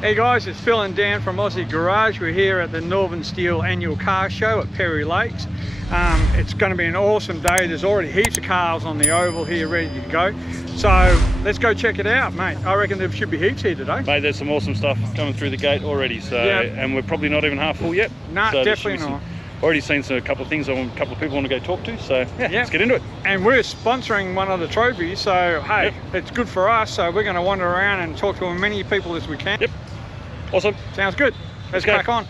Hey guys, it's Phil and Dan from Aussie Garage. We're here at the Northern Steel Annual Car Show at Perry Lakes. It's going to be an awesome day. There's already heaps of cars on the oval here ready to go. So let's go check it out, mate. I reckon there should be heaps here today. Mate, there's some awesome stuff coming through the gate already. So, and we're probably not even half full yet. No, so definitely not. Already seen a couple of things a couple of people want to go talk to, so let's get into it. And we're sponsoring one of the trophies, so hey, it's good for us. So we're going to wander around and talk to as many people as we can. Yep. Awesome. Sounds good. Let's crack on.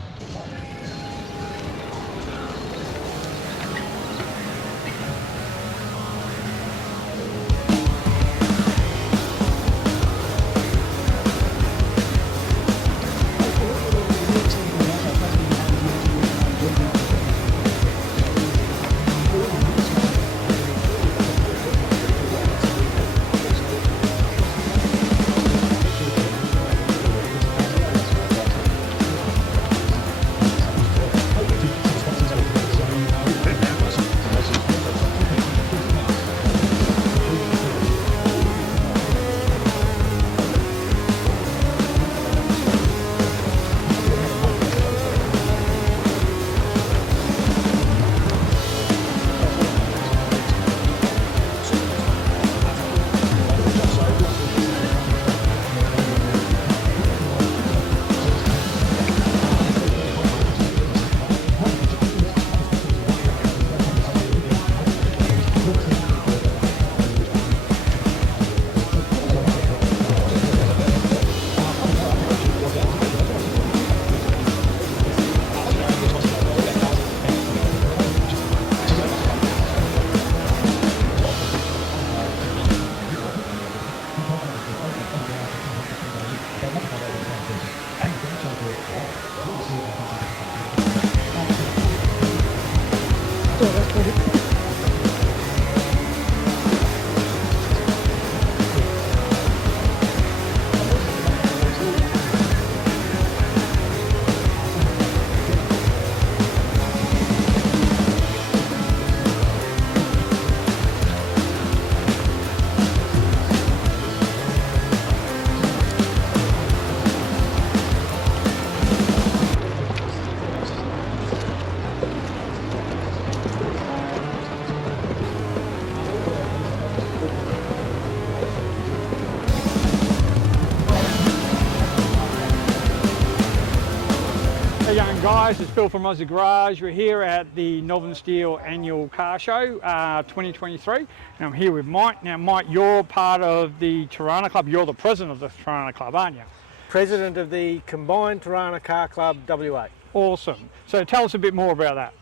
Hey young guys, it's Phil from Aussie Garage. We're here at the Northern Steel Annual Car Show 2023, and I'm here with Mike. Now Mike, you're part of the Torana Club. You're the president of the Torana Club, aren't you? President of the Combined Torana Car Club WA. Awesome. So tell us a bit more about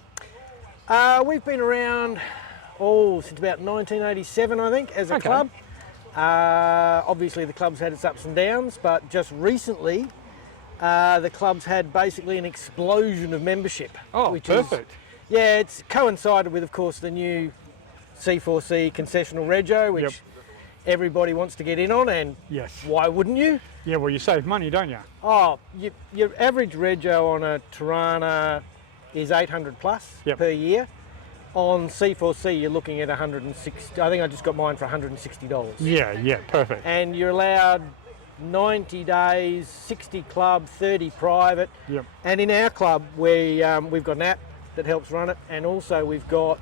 that. We've been around since about 1987, I think, as a club. Obviously the club's had its ups and downs, but just recently the club's had basically an explosion of membership. Oh, which perfect. It's coincided with, of course, the new C4C concessional rego, which everybody wants to get in on, and why wouldn't you? Yeah, well, you save money, don't you? Oh, your average rego on a Torana is 800 plus per year. On C4C, you're looking at 160. I think I just got mine for $160. Yeah, perfect. And you're allowed 90 days, 60 club, 30 private. Yep. And in our club, we've got an app that helps run it, and also we've got,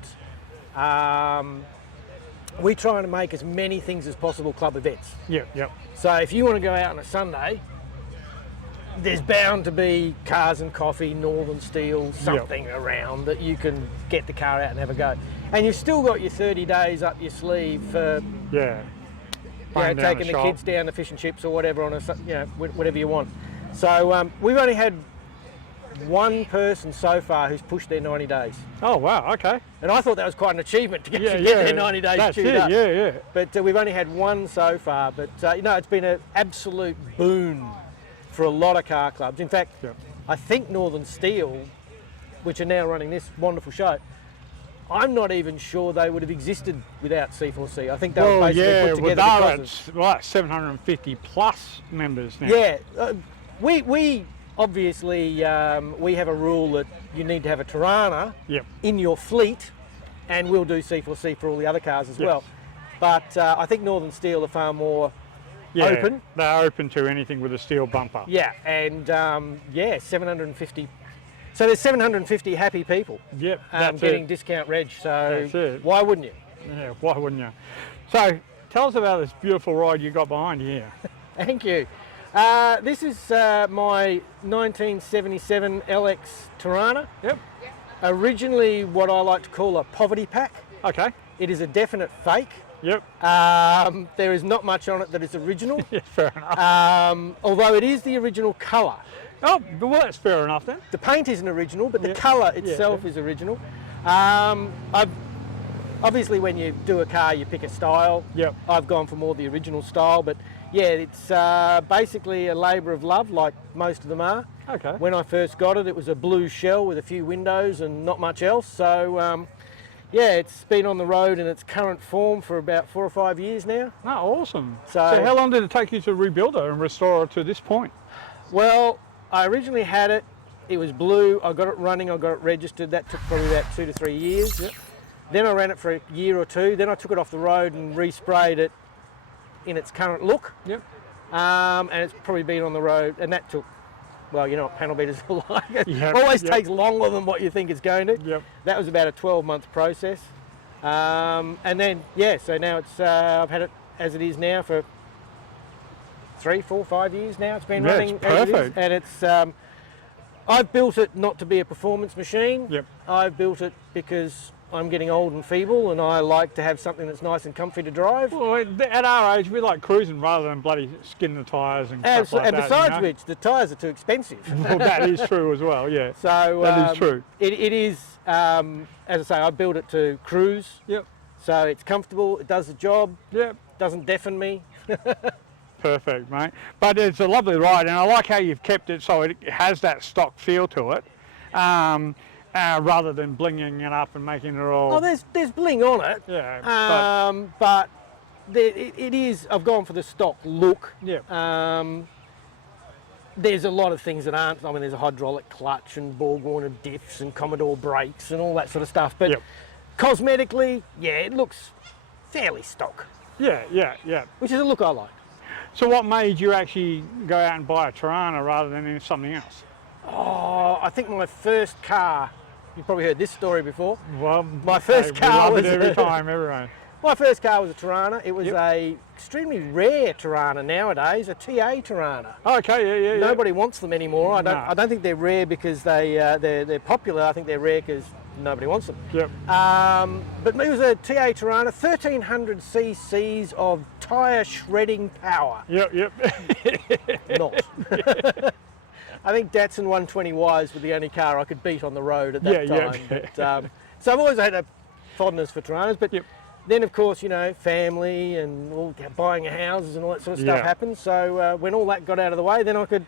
we try to make as many things as possible club events. Yep. So if you want to go out on a Sunday, there's bound to be cars and coffee, Northern Steel, something around that you can get the car out and have a go. And you've still got your 30 days up your sleeve for taking the kids down to fish and chips or whatever on whatever you want. So we've only had one person so far who's pushed their 90 days. Oh wow, okay. And I thought that was quite an achievement to get their 90 days chewed up. Yeah. But we've only had one so far. But it's been an absolute boon for a lot of car clubs. In fact, I think Northern Steel, which are now running this wonderful show, I'm not even sure they would have existed without C4C. I think they were basically put together because they're at 750 plus members now. Yeah, we obviously we have a rule that you need to have a Torana in your fleet, and we'll do C4C for all the other cars as well. But I think Northern Steel are far more open. They're open to anything with a steel bumper. Yeah, and yeah, 750. So there's 750 happy people. Yep, getting discount reg. So That's it. why wouldn't you? Yeah, why wouldn't you? So tell us about this beautiful ride you got behind you here. Thank you. This is my 1977 LX Torana. Yep. Originally what I like to call a poverty pack. Okay. It is a definite fake. Yep. There is not much on it that is original. Yeah, fair enough. Although it is the original colour. Oh, well, that's fair enough then. The paint isn't original, but the Yeah. colour itself is original. Obviously when you do a car you pick a style. Yep. I've gone for more the original style, but yeah, it's basically a labour of love like most of them are. Okay. When I first got it, it was a blue shell with a few windows and not much else. So yeah, it's been on the road in its current form for about 4 or 5 years now. Oh, awesome. So how long did it take you to rebuild it and restore it to this point? Well, I originally had it. It was blue. I got it running. I got it registered. That took probably about 2 to 3 years. Yep. Then I ran it for a year or two. Then I took it off the road and resprayed it in its current look. Yep. And it's probably been on the road, and that took, well, you know what panel beaters are like. It Yep, always yep. takes longer than what you think it's going to. Yep. That was about a 12-month process. And then, yeah, so now it's, I've had it as it is now for 3, 4, 5 years now. It's been Yeah, running it's as it is. perfect. And it's, I've built it not to be a performance machine. Yep. I've built it because I'm getting old and feeble, and I like to have something that's nice and comfy to drive. Well, at our age, we like cruising rather than bloody skinning the tyres and stuff like And that. besides you know? which, the tyres are too expensive. Well, that is true as well, yeah. So That is true. It is, as I say, I built it to cruise. Yep. So it's comfortable, it does the job, Yep. doesn't deafen me. Perfect, mate. But it's a lovely ride, and I like how you've kept it so it has that stock feel to it, rather than blinging it up and making it all. Oh, there's bling on it. Yeah. But it is. I've gone for the stock look. Yeah. There's a lot of things that aren't. I mean, there's a hydraulic clutch and Borg-Warner diffs and Commodore brakes and all that sort of stuff. But Yep. cosmetically, yeah, it looks fairly stock, Yeah. which is a look I like. So what made you actually go out and buy a Torana rather than something else? Oh, I think my first car. You've probably heard this story before. Well, My first we car love it was every time, everyone. My first car was a Torana. It was Yep. a extremely rare Torana nowadays, a TA Torana. Okay, yeah. Nobody wants them anymore. I No. don't think they're rare because they're popular. I think they're rare because nobody wants them. Yep. But it was a TA Torana, 1300 cc's of tyre shredding power. Yep. Not. I think Datsun 120Ys were the only car I could beat on the road at that Yeah, time. yeah. But, so I've always had a fondness for Toranas. But Yep. then, of course, you know, family and all buying houses and all that sort of stuff Yeah. happened. So when all that got out of the way, then I could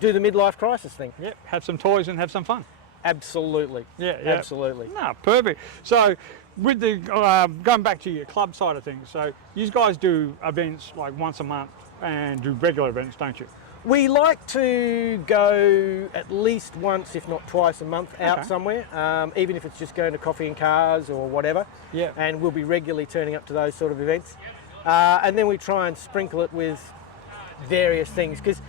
do the midlife crisis thing. Yep. Have some toys and have some fun. Absolutely. Yeah. Absolutely. No, perfect. So, with the going back to your club side of things, so you guys do events like once a month and do regular events, don't you? We like to go at least once, if not twice a month, out Okay. somewhere, even if it's just going to coffee and cars or whatever. Yeah. And we'll be regularly turning up to those sort of events. And then we try and sprinkle it with various things, because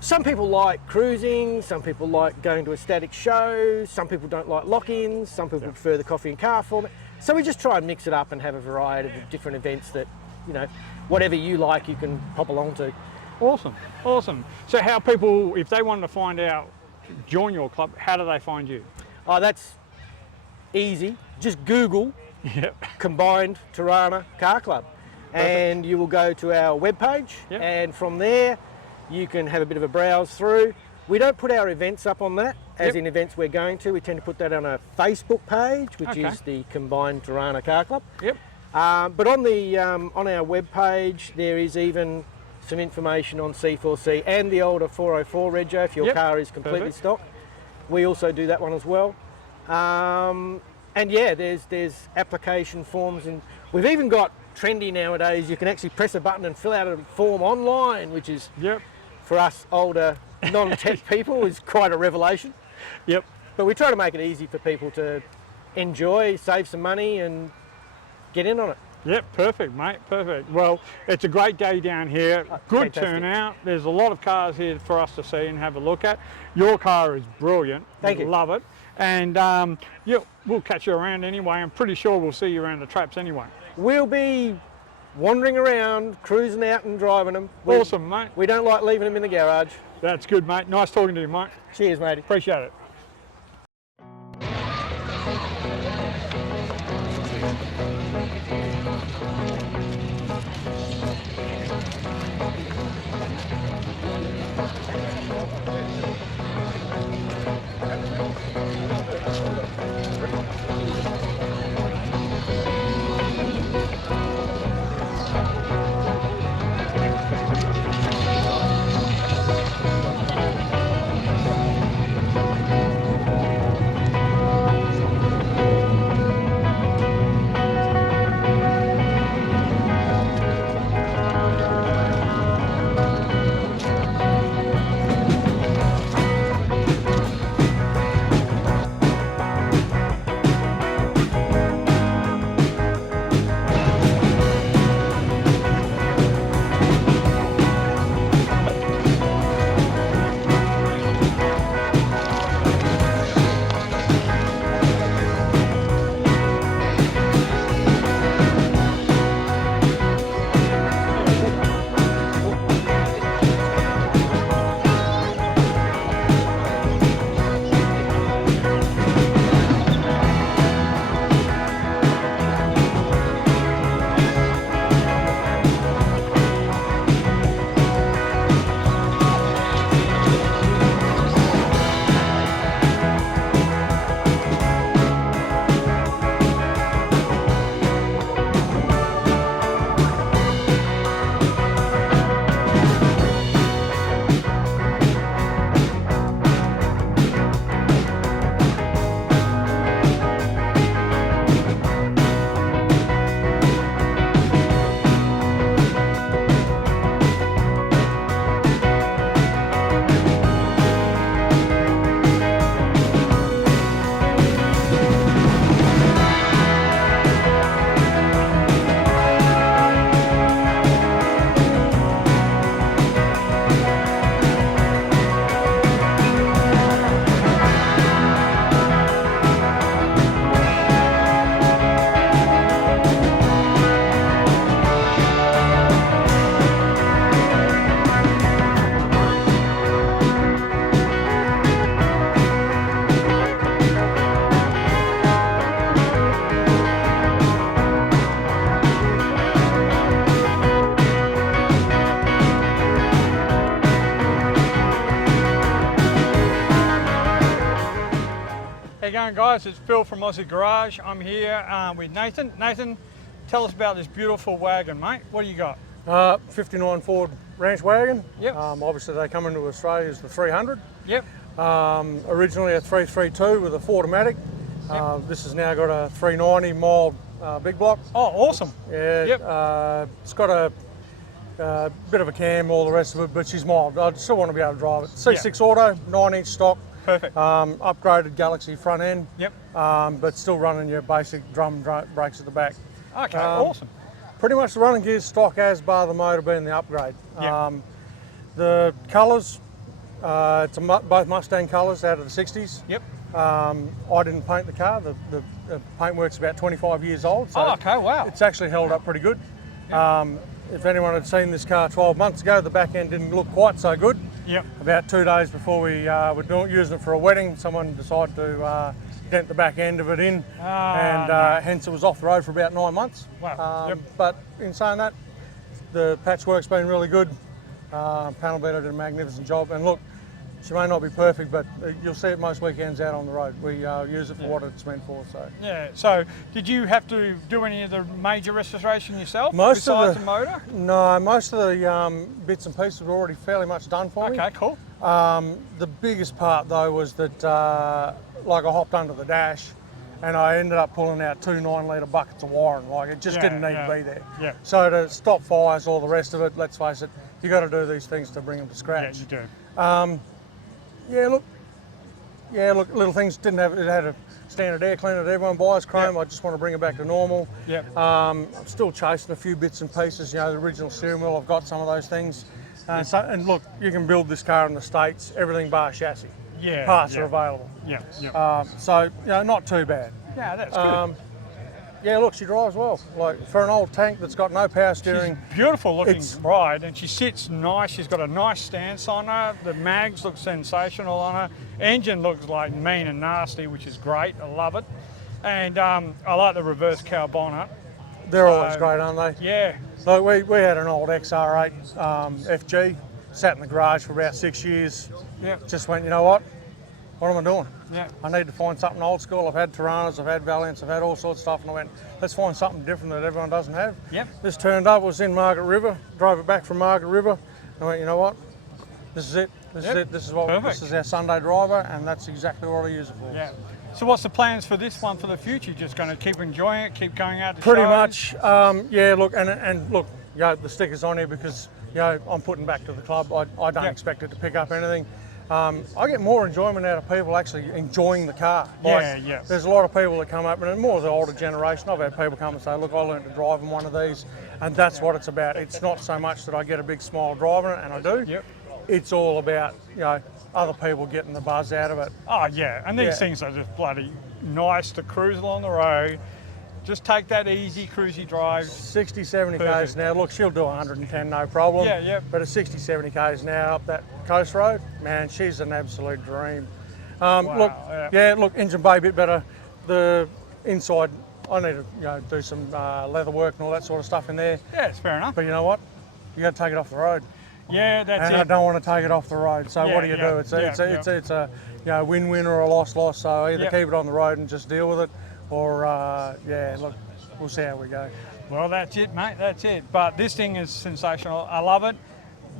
some people like cruising, some people like going to a static show, some people don't like lock-ins, some people prefer the coffee and car format. So we just try and mix it up and have a variety of different events that, you know, whatever you like, you can pop along to. Awesome. So how people, if they wanted to find out, join your club, how do they find you? Oh, that's easy. Just Google Yep. Combined Torana Car Club. And you will go to our webpage, Yep. and from there you can have a bit of a browse through. We don't put our events up on that, as Yep. in events we're going to. We tend to put that on a Facebook page, which Okay. is the Combined Torana Car Club. Yep. But on the on our webpage, there is even some information on C4C and the older 404 rego if your Yep. car is completely Perfect. stock. We also do that one as well. And yeah, there's application forms, and we've even got trendy nowadays. You can actually press a button and fill out a form online, which is Yep. for us older non-tech people is quite a revelation. Yep. But we try to make it easy for people to enjoy, save some money, and get in on it. Yep, perfect, mate, perfect. Well, it's a great day down here. Good fantastic. turnout. There's a lot of cars here for us to see and have a look at. Your car is brilliant. Thank you. Love it. And yeah, we'll catch you around anyway. I'm pretty sure we'll see you around the traps anyway. We'll be wandering around, cruising out and driving them. Awesome, mate. We don't like leaving them in the garage. That's good, mate. Nice talking to you, mate. Cheers, matey. Appreciate it. How you going, guys? It's Phil from Aussie Garage. I'm here with Nathan. Nathan, tell us about this beautiful wagon, mate. What do you got? 59 Ford Ranch Wagon. Yep. Obviously they come into Australia as the 300. Yep. Originally a 332 with a Ford-O-Matic. This has now got a 390 mild big block. Oh, awesome. Yeah. Yep. It's got a bit of a cam, all the rest of it, but she's mild. I still want to be able to drive it. C6 auto, 9-inch stock. Perfect. Upgraded Galaxy front end. Yep. But still running your basic drum brakes at the back. Okay, awesome. Pretty much the running gear's stock as bar the motor being the upgrade. Yep. The colours, it's both Mustang colours out of the 60s. Yep. I didn't paint the car. The paintwork's about 25 years old. So okay, wow. it's actually held up pretty good. If anyone had seen this car 12 months ago, the back end didn't look quite so good. Yep. About 2 days before we were using it for a wedding, someone decided to dent the back end of it in, hence it was off the road for about 9 months. Wow. Yep. But in saying that, the patchwork's been really good. Panel beater did a magnificent job, and look, she may not be perfect, but you'll see it most weekends out on the road. We use it for what it's meant for. So Yeah. So, did you have to do any of the major restoration yourself Most of besides the motor? No, most of the bits and pieces were already fairly much done for me. Okay, cool. The biggest part though was that like I hopped under the dash and I ended up pulling out 2 9-litre buckets of wiring. Like it just didn't need to be there. Yeah. So to stop fires, all the rest of it, let's face it, you got to do these things to bring them to scratch. Yeah, you do. Yeah, look, Yeah, look, little things didn't have, it had a standard air cleaner that everyone buys, chrome. Yep. I just want to bring it back to normal. Yep. I'm still chasing a few bits and pieces, you know, the original steering wheel, I've got some of those things. And look, you can build this car in the States, everything bar chassis. Yeah. Parts yeah. are available. Yeah. Yeah. So, you know, not too bad. Yeah, that's good. Yeah, look, she drives well. Like, for an old tank that's got no power steering. She's beautiful looking ride, and she sits nice. She's got a nice stance on her. The mags look sensational on her. Engine looks like mean and nasty, which is great. I love it. And I like the reverse cow bonnet. They're always great, aren't they? Yeah. Look, we had an old XR8 FG, sat in the garage for about 6 years. Yeah. Just went, you know what am I doing? Yeah. I need to find something old school. I've had Toranas, I've had Valiants, I've had all sorts of stuff, and I went, let's find something different that everyone doesn't have. Yep. This turned up, was in Margaret River, drove it back from Margaret River, and I went, you know what? This is it. This is it. This is what. Perfect. This is our Sunday driver, and that's exactly what I use it for. Yeah. So what's the plans for this one for the future? Just going to keep enjoying it, keep going out to Pretty shows? much. Yeah. Look, and look, you know, the sticker's on here because, you know, I'm putting back to the club. I don't expect it to pick up anything. I get more enjoyment out of people actually enjoying the car. Yeah. There's a lot of people that come up, and more the older generation. I've had people come and say, look, I learned to drive in one of these, and that's what it's about. It's not so much that I get a big smile driving it, and I do. Yep. It's all about, you know, other people getting the buzz out of it. Oh yeah, and these things are just bloody nice to cruise along the road. Just take that easy, cruisy drive. 60, 70 Perfect. k's now. Look, she'll do 110, no problem. Yeah. But at 60, 70 k's now up that coast road, man, she's an absolute dream. Look, look, engine bay a bit better. The inside, I need to, you know, do some leather work and all that sort of stuff in there. Yeah, it's fair enough. But you know what? You got to take it off the road. Yeah, that's And it. I don't want to take it off the road. So what do you do? It's a you know, win-win or a loss-loss. So either keep it on the road and just deal with it, or yeah, look, we'll see how we go. Well, that's it, mate. That's it. But this thing is sensational. I love it.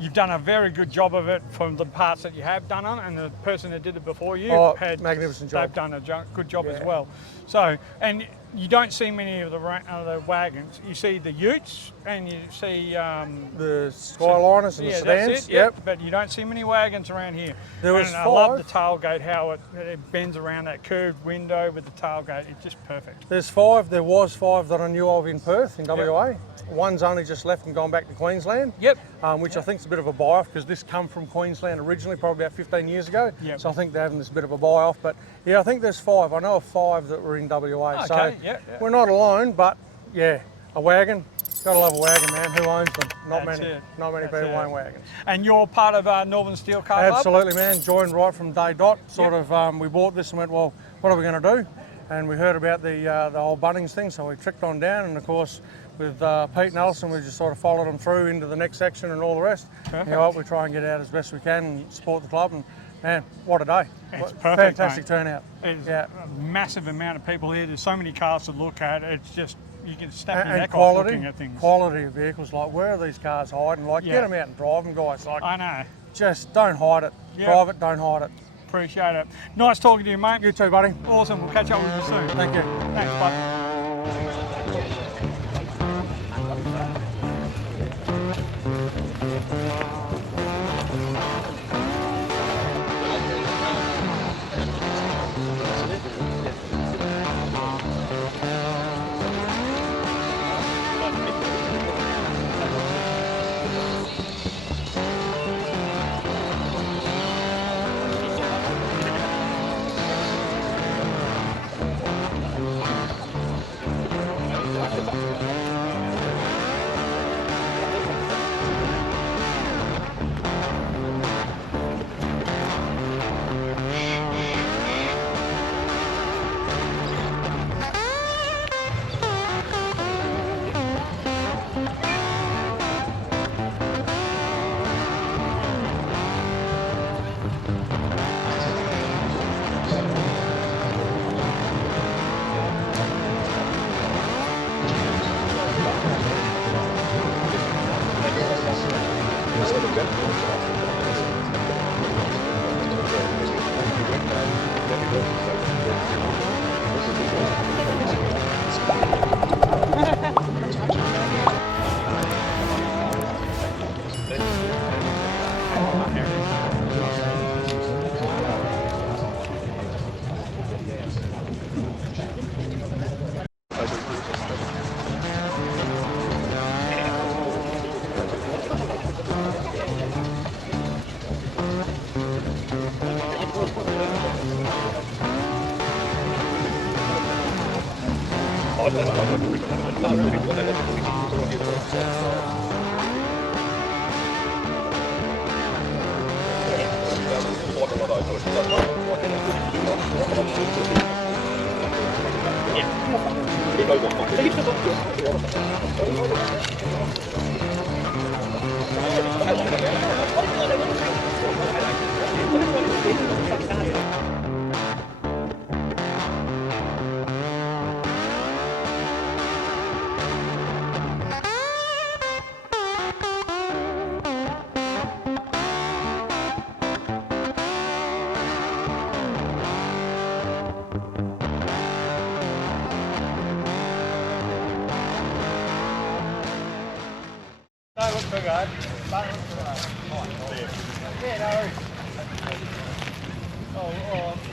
You've done a very good job of it from the parts that you have done on it, and the person that did it before you had magnificent job. They've done a good job as well. So, and you don't see many of the wagons. You see the Utes, and you see the Skyliners and the sedans. That's it. Yep. But you don't see many wagons around here. There was I love the tailgate, how it bends around that curved window with the tailgate. It's just perfect. There was five that I knew of in Perth, in WA. One's only just left and gone back to Queensland. Yep. Which I think is a bit of a buy-off because this come from Queensland originally, probably about 15 years ago. Yep. So I think they're having this bit of a buy-off. But yeah, I think there's five. I know of five that were in WA. Okay. So we're not alone, but yeah, a wagon. Gotta love a wagon, man. Who owns them? Not That's many. it. Not many That's people it. own wagons. And you're part of Northern Steel Car Club? Absolutely, man. Joined right from day dot. We bought this and went, well, what are we going to do? And we heard about the whole Bunnings thing, so we tricked on down. And of course, with Pete and Alison, we just sort of followed them through into the next section and all the rest. Perfect. You know what? We try and get out as best we can and support the club. And man, what a day! It's perfect, Fantastic mate. turnout. There's Yeah. a massive amount of people here. There's so many cars to look at. It's just, you can snap your And neck off looking at things. quality of vehicles. Like, where are these cars hiding? Like, get them out and drive them, guys. Like, I know. just don't hide it. Yeah. Drive it, don't hide it. Appreciate it. Nice talking to you, mate. You too, buddy. Awesome. We'll catch up with you soon. Thank you. Thanks, bud.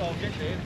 I'll get there.